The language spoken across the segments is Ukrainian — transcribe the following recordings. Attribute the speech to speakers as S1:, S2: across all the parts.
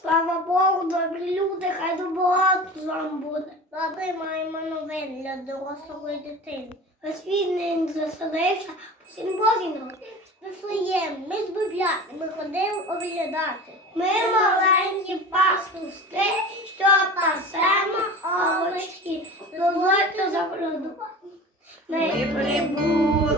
S1: Слава Богу, добрі люди, хай добагато з вами буде. Добре маємо новин для дорослої дитини. Весь він заселився, син Божий народився. Вифлеєм, ми з бублями ходили оглядати. Ми маленькі пастушки, що пасемо овочки, дозвольте запродувати.
S2: Ми прибули,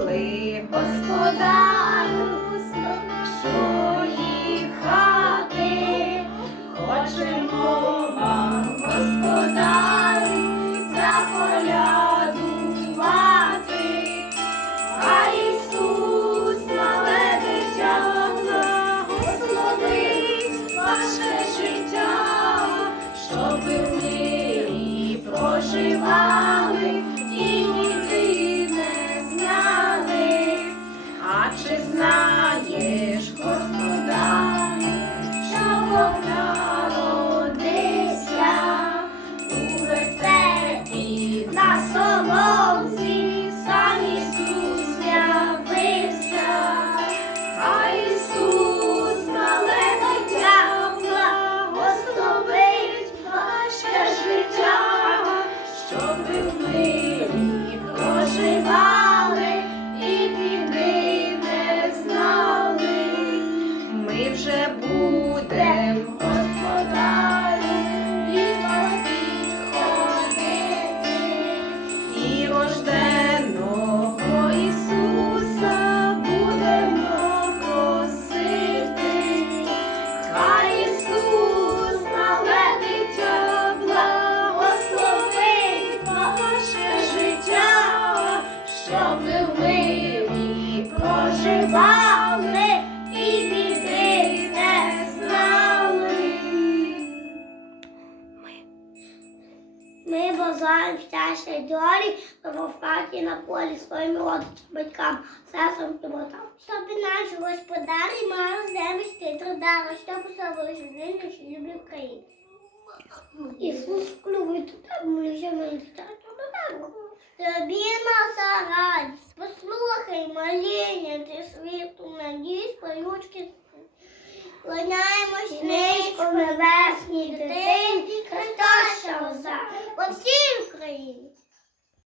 S2: щоб ми проживали і біди не знали. Ми вже будем, щоб ви в мирі проживали і біди не знали.
S1: Ми бажаємо щастя долі, щоб в хаті на полі своїм родичам, батькам, сестрам і братам. Щоб наші господарі мали землі стити дала, щоб особливо жінки, що люблять Україну. Ісус тебе, що ми Тобі послухай ти світу надійсь, споючки. Клоняємось низько небесній дитині, Христа що по всій Україні.